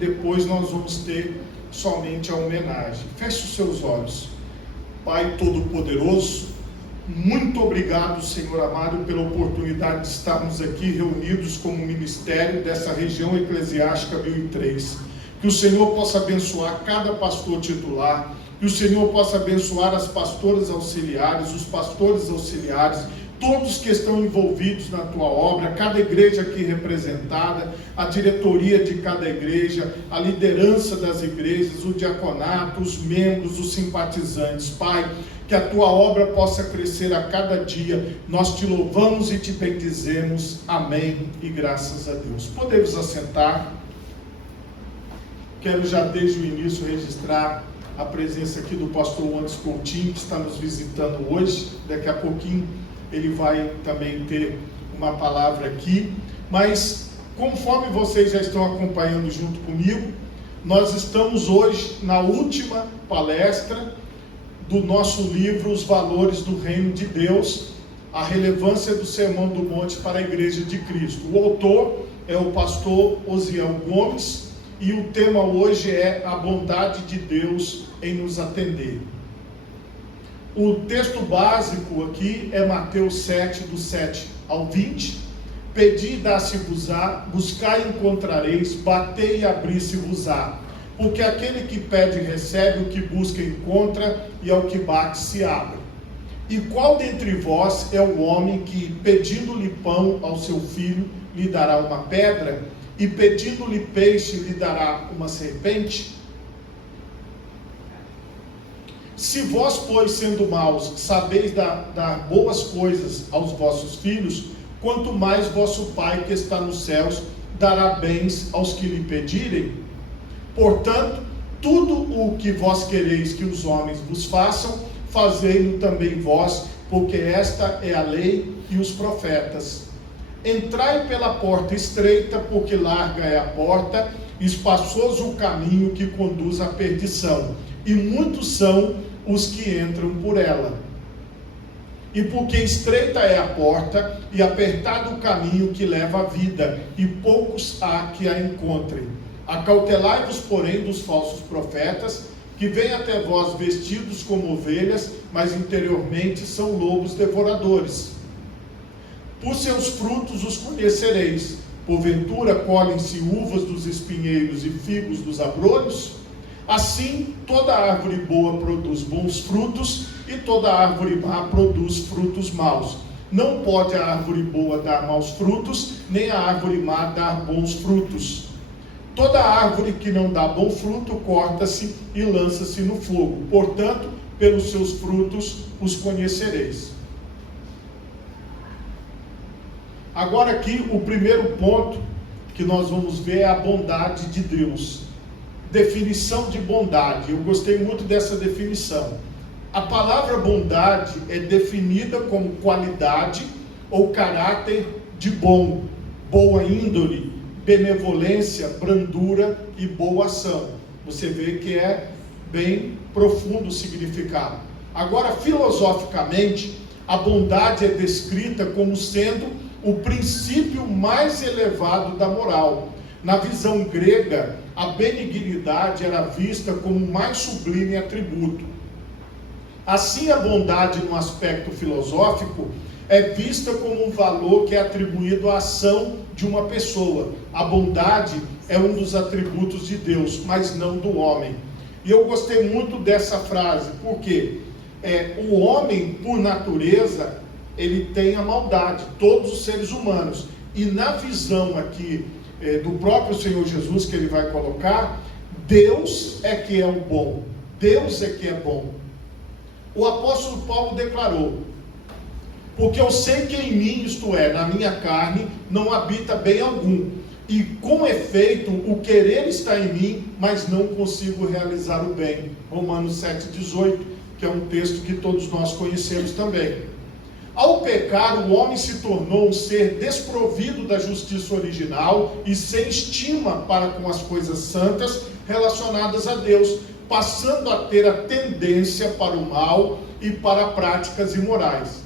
depois nós vamos ter somente a homenagem. Feche os seus olhos. Pai Todo-Poderoso, muito obrigado, Senhor amado, pela oportunidade de estarmos aqui reunidos como ministério dessa região eclesiástica 1003. Que o Senhor possa abençoar cada pastor titular, que o Senhor possa abençoar as pastoras auxiliares, os pastores auxiliares, todos que estão envolvidos na tua obra, cada igreja aqui representada, a diretoria de cada igreja, a liderança das igrejas, o diaconato, os membros, os simpatizantes. Pai, que a tua obra possa crescer a cada dia. Nós te louvamos e te bendizemos. Amém e graças a Deus. Podemos assentar. Quero já desde o início registrar a presença aqui do pastor Wandes Coutinho, que está nos visitando hoje. Daqui a pouquinho ele vai também ter uma palavra aqui. Mas, conforme vocês já estão acompanhando junto comigo, nós estamos hoje na última palestra do nosso livro Os Valores do Reino de Deus, a relevância do Sermão do Monte para a Igreja de Cristo. O autor é o pastor Osiel Gomes, e o tema hoje é a bondade de Deus em nos atender. O texto básico aqui é Mateus 7, do 7 ao 20. Pedi e dá-se-vos-á, buscai e encontrareis, batei e abri-se-vos-á. Porque aquele que pede recebe, o que busca encontra, e ao que bate se abre. E qual dentre vós é o homem que, pedindo-lhe pão ao seu filho, lhe dará uma pedra? E pedindo-lhe peixe, lhe dará uma serpente? Se vós, pois, sendo maus, sabeis dar boas coisas aos vossos filhos, quanto mais vosso Pai que está nos céus dará bens aos que lhe pedirem? Portanto, tudo o que vós quereis que os homens vos façam, fazei-o também vós, porque esta é a lei e os profetas. Entrai pela porta estreita, porque larga é a porta, espaçoso o caminho que conduz à perdição, e muitos são os que entram por ela. E porque estreita é a porta, e apertado o caminho que leva à vida, e poucos há que a encontrem. Acautelai-vos, porém, dos falsos profetas, que vêm até vós vestidos como ovelhas, mas interiormente são lobos devoradores. Por seus frutos os conhecereis. Porventura colhem-se uvas dos espinheiros e figos dos abrolhos? Assim, toda árvore boa produz bons frutos, e toda árvore má produz frutos maus. Não pode a árvore boa dar maus frutos, nem a árvore má dar bons frutos. Toda árvore que não dá bom fruto, corta-se e lança-se no fogo. Portanto, pelos seus frutos os conhecereis. Agora aqui, o primeiro ponto que nós vamos ver é a bondade de Deus. Definição de bondade. Eu gostei muito dessa definição. A palavra bondade é definida como qualidade ou caráter de bom, boa índole, benevolência, brandura e boa ação. Você vê que é bem profundo o significado. Agora, filosoficamente, a bondade é descrita como sendo o princípio mais elevado da moral. Na visão grega, a benignidade era vista como o mais sublime atributo. Assim, a bondade, no aspecto filosófico, é vista como um valor que é atribuído à ação de uma pessoa. A bondade é um dos atributos de Deus, mas não do homem. E eu gostei muito dessa frase, porque o homem, por natureza, ele tem a maldade, todos os seres humanos. E na visão aqui do próprio Senhor Jesus, que ele vai colocar, Deus é que é o bom, Deus é que é bom. O apóstolo Paulo declarou: porque eu sei que em mim, isto é, na minha carne, não habita bem algum, e com efeito o querer está em mim, mas não consigo realizar o bem. Romanos 7,18, que é um texto que todos nós conhecemos também. Ao pecar, o homem se tornou um ser desprovido da justiça original e sem estima para com as coisas santas relacionadas a Deus, passando a ter a tendência para o mal e para práticas imorais.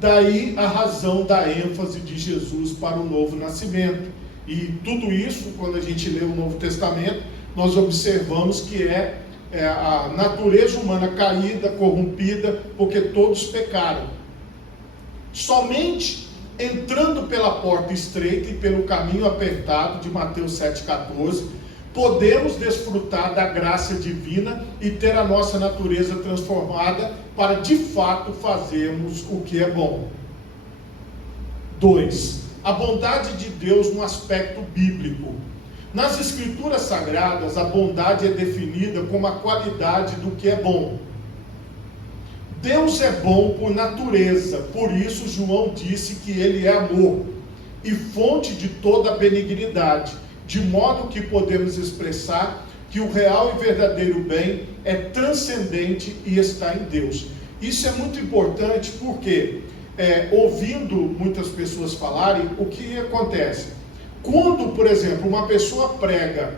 Daí a razão da ênfase de Jesus para o novo nascimento. E tudo isso, quando a gente lê o Novo Testamento, nós observamos que é a natureza humana caída, corrompida, porque todos pecaram. Somente entrando pela porta estreita e pelo caminho apertado de Mateus 7,14, podemos desfrutar da graça divina e ter a nossa natureza transformada para de fato fazermos o que é bom. 2. A bondade de Deus no aspecto bíblico. Nas Escrituras Sagradas, a bondade é definida como a qualidade do que é bom. Deus é bom por natureza, por isso João disse que ele é amor e fonte de toda a benignidade, de modo que podemos expressar que o real e verdadeiro bem é transcendente e está em Deus. Isso é muito importante porque, ouvindo muitas pessoas falarem, o que acontece? Quando, por exemplo, uma pessoa prega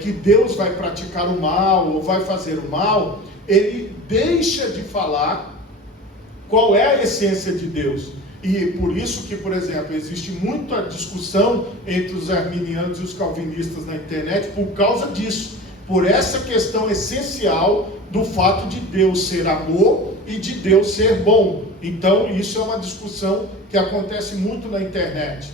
que Deus vai praticar o mal ou vai fazer o mal, ele deixa de falar qual é a essência de Deus. E por isso que, por exemplo, existe muita discussão entre os arminianos e os calvinistas na internet por causa disso, por essa questão essencial do fato de Deus ser amor e de Deus ser bom. Então, isso é uma discussão que acontece muito na internet.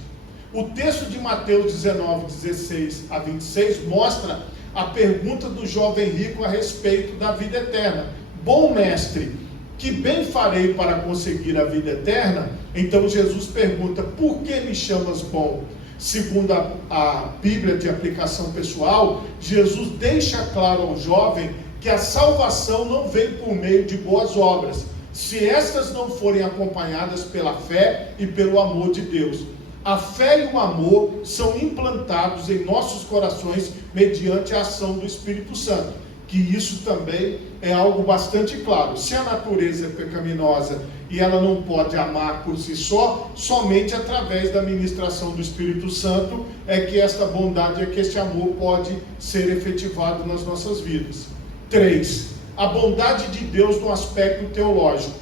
O texto de Mateus 19, 16 a 26 mostra a pergunta do jovem rico a respeito da vida eterna. Bom mestre, que bem farei para conseguir a vida eterna? Então Jesus pergunta, por que me chamas bom? Segundo a Bíblia de aplicação pessoal, Jesus deixa claro ao jovem que a salvação não vem por meio de boas obras, se estas não forem acompanhadas pela fé e pelo amor de Deus. A fé e o amor são implantados em nossos corações mediante a ação do Espírito Santo, que isso também é algo bastante claro. Se a natureza é pecaminosa e ela não pode amar por si só, somente através da ministração do Espírito Santo é que esta bondade, é que este amor pode ser efetivado nas nossas vidas. 3. A bondade de Deus no aspecto teológico.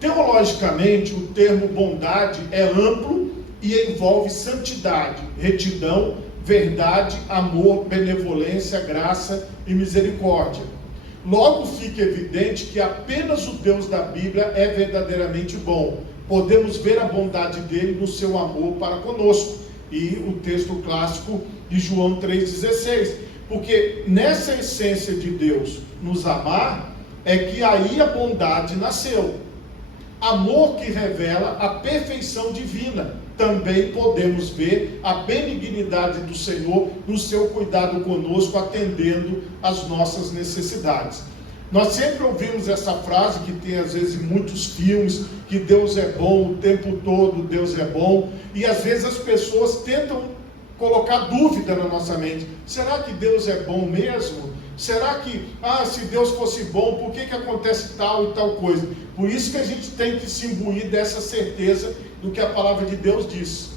Teologicamente, o termo bondade é amplo e envolve santidade, retidão, verdade, amor, benevolência, graça e misericórdia. Logo fica evidente que apenas o Deus da Bíblia é verdadeiramente bom. Podemos ver a bondade dele no seu amor para conosco. E o texto clássico de João 3,16. Porque nessa essência de Deus nos amar, é que aí a bondade nasceu. Amor que revela a perfeição divina. Também podemos ver a benignidade do Senhor no seu cuidado conosco, atendendo às nossas necessidades. Nós sempre ouvimos essa frase que tem às vezes em muitos filmes, que Deus é bom o tempo todo, Deus é bom, e às vezes as pessoas tentam colocar dúvida na nossa mente. Será que Deus é bom mesmo? Será que, se Deus fosse bom, por que acontece tal e tal coisa? Por isso que a gente tem que se imbuir dessa certeza do que a palavra de Deus diz.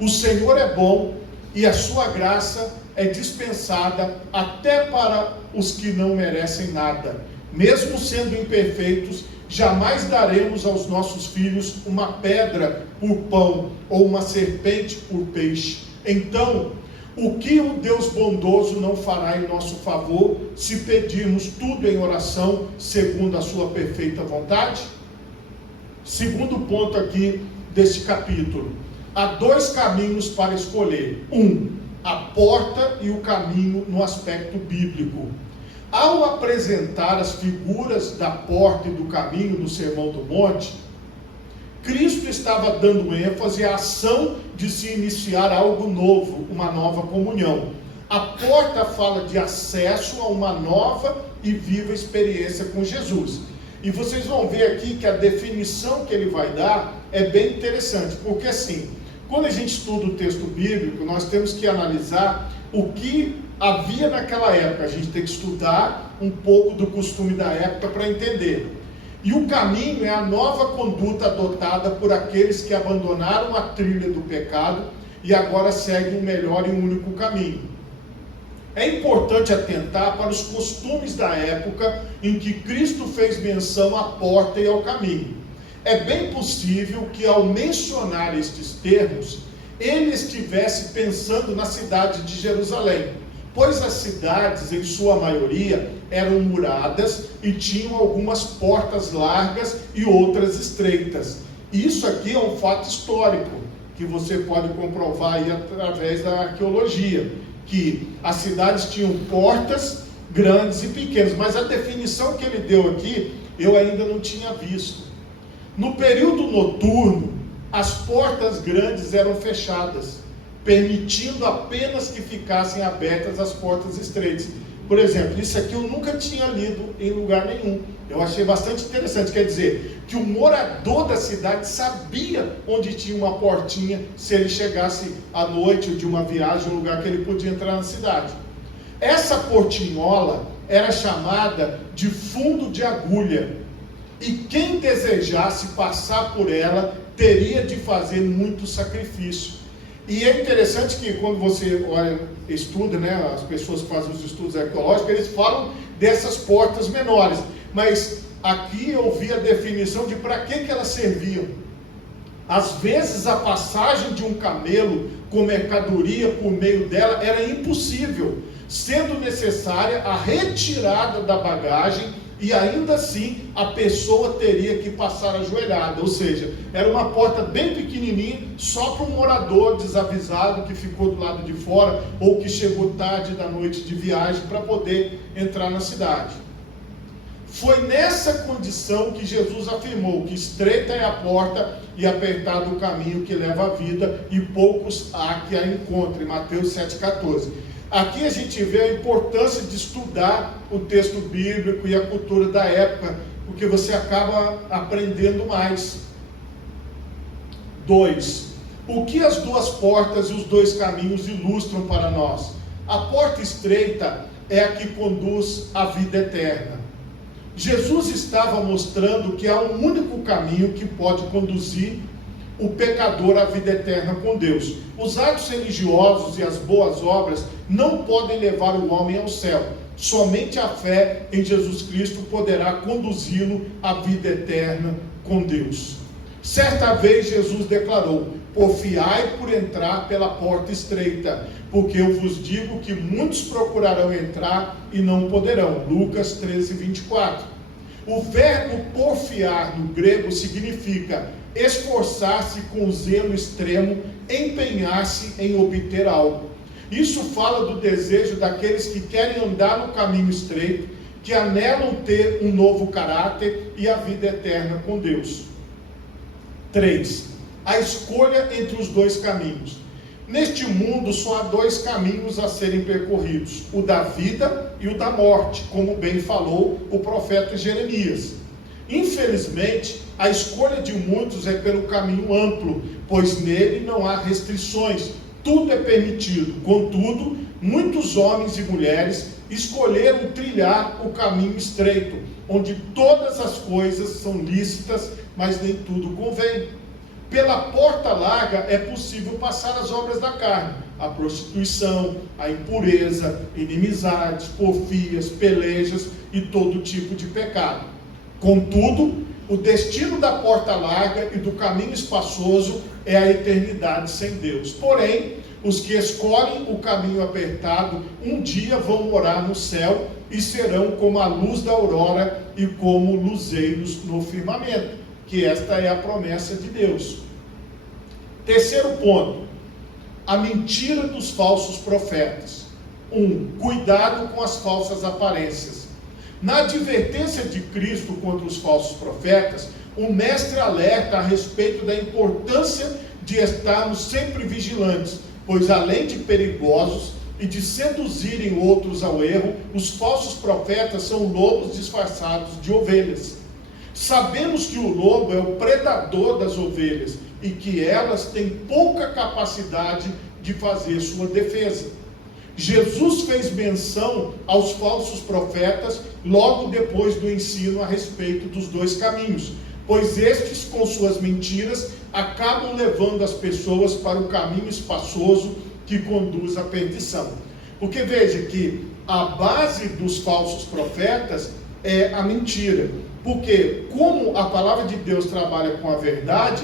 O Senhor é bom e a sua graça é dispensada até para os que não merecem nada. Mesmo sendo imperfeitos, jamais daremos aos nossos filhos uma pedra por pão ou uma serpente por peixe. Então, o que o Deus bondoso não fará em nosso favor, se pedirmos tudo em oração, segundo a sua perfeita vontade? Segundo ponto aqui deste capítulo. Há 2 caminhos para escolher. 1, a porta e o caminho no aspecto bíblico. Ao apresentar as figuras da porta e do caminho no Sermão do Monte, Cristo estava dando ênfase à ação de se iniciar algo novo, uma nova comunhão. A porta fala de acesso a uma nova e viva experiência com Jesus. E vocês vão ver aqui que a definição que ele vai dar é bem interessante, porque assim, quando a gente estuda o texto bíblico, nós temos que analisar o que havia naquela época. A gente tem que estudar um pouco do costume da época para entender. E o caminho é a nova conduta adotada por aqueles que abandonaram a trilha do pecado e agora seguem um melhor e um único caminho. É importante atentar para os costumes da época em que Cristo fez menção à porta e ao caminho. É bem possível que, ao mencionar estes termos, ele estivesse pensando na cidade de Jerusalém, pois as cidades, em sua maioria, eram muradas e tinham algumas portas largas e outras estreitas. Isso aqui é um fato histórico, que você pode comprovar aí através da arqueologia, que as cidades tinham portas grandes e pequenas, mas a definição que ele deu aqui, eu ainda não tinha visto. No período noturno, as portas grandes eram fechadas, permitindo apenas que ficassem abertas as portas estreitas. Por exemplo, isso aqui eu nunca tinha lido em lugar nenhum. Eu achei bastante interessante. Quer dizer, que o morador da cidade sabia onde tinha uma portinha, se ele chegasse à noite ou de uma viagem, um lugar que ele podia entrar na cidade. Essa portinhola era chamada de fundo de agulha. E quem desejasse passar por ela teria de fazer muito sacrifício. E é interessante que quando você olha, estuda, né, as pessoas que fazem os estudos arqueológicos, eles falam dessas portas menores. Mas aqui eu vi a definição de para que elas serviam. Às vezes a passagem de um camelo com mercadoria por meio dela era impossível, sendo necessária a retirada da bagagem, e ainda assim a pessoa teria que passar ajoelhada, ou seja, era uma porta bem pequenininha, só para um morador desavisado que ficou do lado de fora, ou que chegou tarde da noite de viagem para poder entrar na cidade. Foi nessa condição que Jesus afirmou que estreita é a porta e apertado o caminho que leva à vida, e poucos há que a encontrem, Mateus 7,14. Aqui a gente vê a importância de estudar o texto bíblico e a cultura da época, porque você acaba aprendendo mais. 2. O que as duas portas e os dois caminhos ilustram para nós? A porta estreita é a que conduz à vida eterna. Jesus estava mostrando que há um único caminho que pode conduzir o pecador à vida eterna com Deus. Os atos religiosos e as boas obras não podem levar o homem ao céu. Somente a fé em Jesus Cristo poderá conduzi-lo à vida eterna com Deus. Certa vez Jesus declarou: porfiai por entrar pela porta estreita, porque eu vos digo que muitos procurarão entrar e não poderão. Lucas 13:24. O verbo porfiar no grego significa esforçar-se com zelo extremo, empenhar-se em obter algo. Isso fala do desejo daqueles que querem andar no caminho estreito, que anelam ter um novo caráter e a vida eterna com Deus. 3. A escolha entre os dois caminhos. Neste mundo só há dois caminhos a serem percorridos: o da vida e o da morte, como bem falou o profeta Jeremias. Infelizmente, a escolha de muitos é pelo caminho amplo, pois nele não há restrições, tudo é permitido. Contudo, muitos homens e mulheres escolheram trilhar o caminho estreito, onde todas as coisas são lícitas, mas nem tudo convém. Pela porta larga é possível passar as obras da carne, a prostituição, a impureza, inimizades, porfias, pelejas e todo tipo de pecado. Contudo, o destino da porta larga e do caminho espaçoso é a eternidade sem Deus. Porém, os que escolhem o caminho apertado, um dia vão morar no céu e serão como a luz da aurora e como luzeiros no firmamento, que esta é a promessa de Deus. Terceiro ponto: a mentira dos falsos profetas. 1. Cuidado com as falsas aparências. Na advertência de Cristo contra os falsos profetas, o mestre alerta a respeito da importância de estarmos sempre vigilantes, pois além de perigosos e de seduzirem outros ao erro, os falsos profetas são lobos disfarçados de ovelhas. Sabemos que o lobo é o predador das ovelhas e que elas têm pouca capacidade de fazer sua defesa. Jesus fez menção aos falsos profetas logo depois do ensino a respeito dos dois caminhos, pois estes, com suas mentiras, acabam levando as pessoas para o caminho espaçoso que conduz à perdição. Porque veja que a base dos falsos profetas é a mentira. Porque como a palavra de Deus trabalha com a verdade,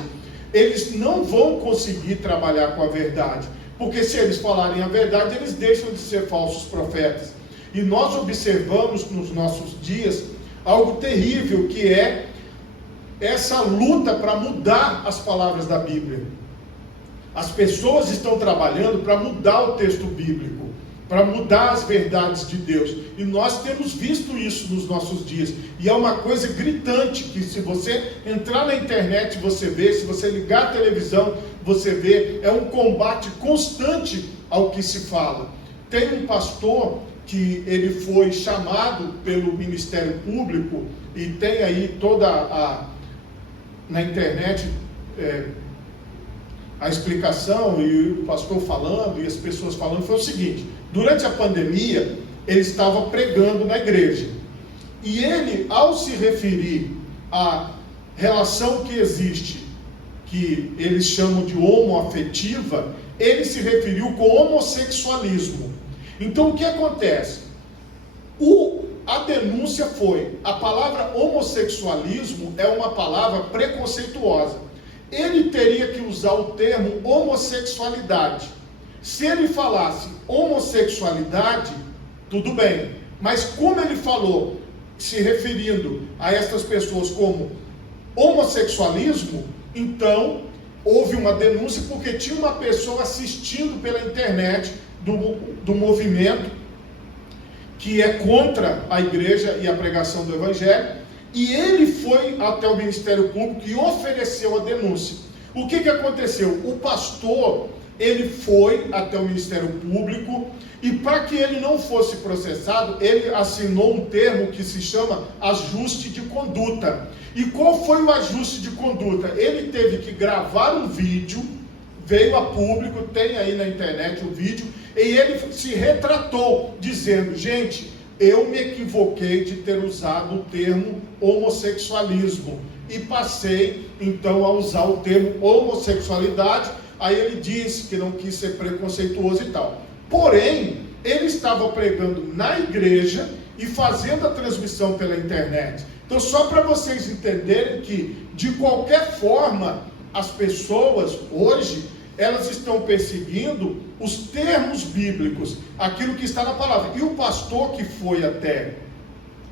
eles não vão conseguir trabalhar com a verdade, porque se eles falarem a verdade, eles deixam de ser falsos profetas. E nós observamos nos nossos dias algo terrível, que é essa luta para mudar as palavras da Bíblia. As pessoas estão trabalhando para mudar o texto bíblico, para mudar as verdades de Deus, e nós temos visto isso nos nossos dias, e é uma coisa gritante, que se você entrar na internet você vê, se você ligar a televisão você vê, é um combate constante ao que se fala. Tem um pastor que ele foi chamado pelo Ministério Público, e tem aí na internet a explicação, e o pastor falando, e as pessoas falando, foi o seguinte: durante a pandemia, ele estava pregando na igreja, e ele, ao se referir à relação que existe, que eles chamam de homoafetiva, ele se referiu com homossexualismo. Então o que acontece? A denúncia foi: a palavra homossexualismo é uma palavra preconceituosa. Ele teria que usar o termo homossexualidade. Se ele falasse homossexualidade, tudo bem. Mas como ele falou, se referindo a essas pessoas como homossexualismo, então houve uma denúncia, porque tinha uma pessoa assistindo pela internet do movimento que é contra a igreja e a pregação do evangelho, e ele foi até o Ministério Público e ofereceu a denúncia. O que aconteceu? O pastor, ele foi até o Ministério Público, e para que ele não fosse processado, ele assinou um termo que se chama ajuste de conduta. E qual foi o ajuste de conduta? Ele teve que gravar um vídeo, veio a público, tem aí na internet o vídeo, e ele se retratou, dizendo: gente, eu me equivoquei de ter usado o termo homossexualismo, e passei então a usar o termo homossexualidade. Aí ele disse que não quis ser preconceituoso e tal. Porém, ele estava pregando na igreja e fazendo a transmissão pela internet. Então, só para vocês entenderem que, de qualquer forma, as pessoas hoje, elas estão perseguindo os termos bíblicos, aquilo que está na palavra. E o pastor que foi até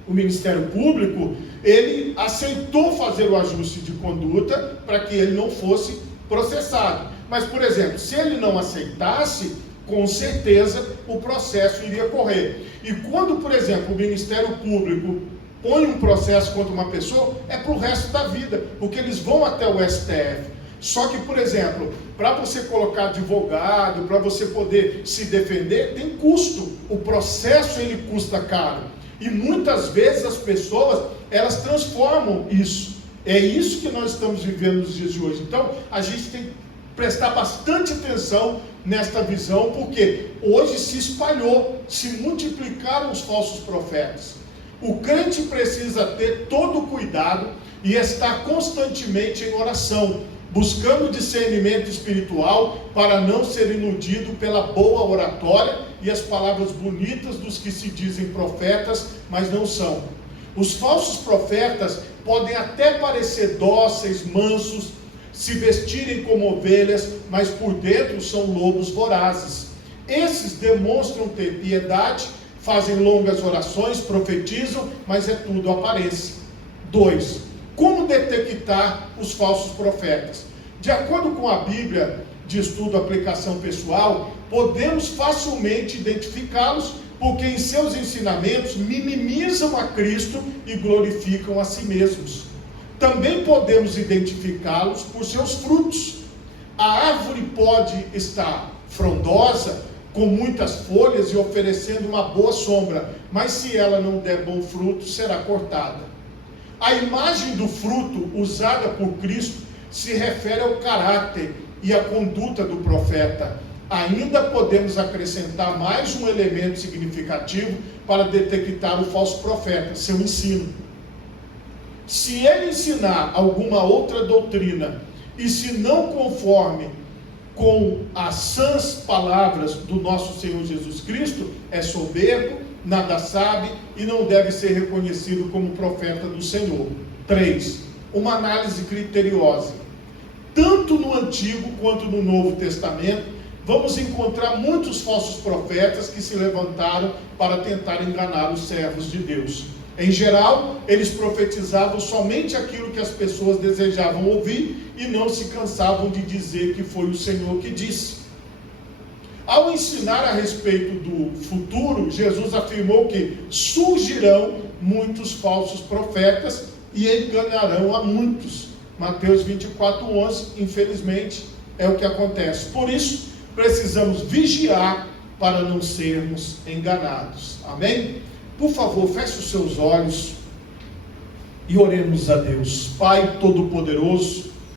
o Ministério Público, ele aceitou fazer o ajuste de conduta para que ele não fosse processado. Mas, por exemplo, se ele não aceitasse, com certeza o processo iria correr. E quando, por exemplo, o Ministério Público põe um processo contra uma pessoa, é para o resto da vida, porque eles vão até o STF. Só que, por exemplo, para você colocar advogado, para você poder se defender, tem custo. O processo, ele custa caro. E muitas vezes as pessoas, elas transformam isso. É isso que nós estamos vivendo nos dias de hoje. Então, a gente tem que prestar bastante atenção nesta visão, porque hoje se espalhou, se multiplicaram os falsos profetas. O crente precisa ter todo o cuidado e estar constantemente em oração, buscando discernimento espiritual para não ser iludido pela boa oratória e as palavras bonitas dos que se dizem profetas, mas não são. Os falsos profetas podem até parecer dóceis, mansos, se vestirem como ovelhas, mas por dentro são lobos vorazes. Esses demonstram ter piedade, fazem longas orações, profetizam, mas é tudo aparência. 2. Como detectar os falsos profetas? De acordo com a Bíblia de Estudo Aplicação Pessoal, podemos facilmente identificá-los, porque em seus ensinamentos minimizam a Cristo e glorificam a si mesmos. Também podemos identificá-los por seus frutos. A árvore pode estar frondosa, com muitas folhas e oferecendo uma boa sombra, mas se ela não der bom fruto, será cortada. A imagem do fruto usada por Cristo se refere ao caráter e à conduta do profeta. Ainda podemos acrescentar mais um elemento significativo para detectar o falso profeta: seu ensino. Se ele ensinar alguma outra doutrina e se não conforme com as sãs palavras do nosso Senhor Jesus Cristo, é soberbo, nada sabe e não deve ser reconhecido como profeta do Senhor. 3. Uma análise criteriosa. Tanto tanto no Antigo quanto no Novo Testamento, vamos encontrar muitos falsos profetas que se levantaram para tentar enganar os servos de Deus. Em geral, eles profetizavam somente aquilo que as pessoas desejavam ouvir e não se cansavam de dizer que foi o Senhor que disse. Ao ensinar a respeito do futuro, Jesus afirmou que surgirão muitos falsos profetas e enganarão a muitos. Mateus 24:11, infelizmente, é o que acontece. Por isso, precisamos vigiar para não sermos enganados. Amém? Por favor, feche os seus olhos e oremos a Deus. Pai Todo-Poderoso,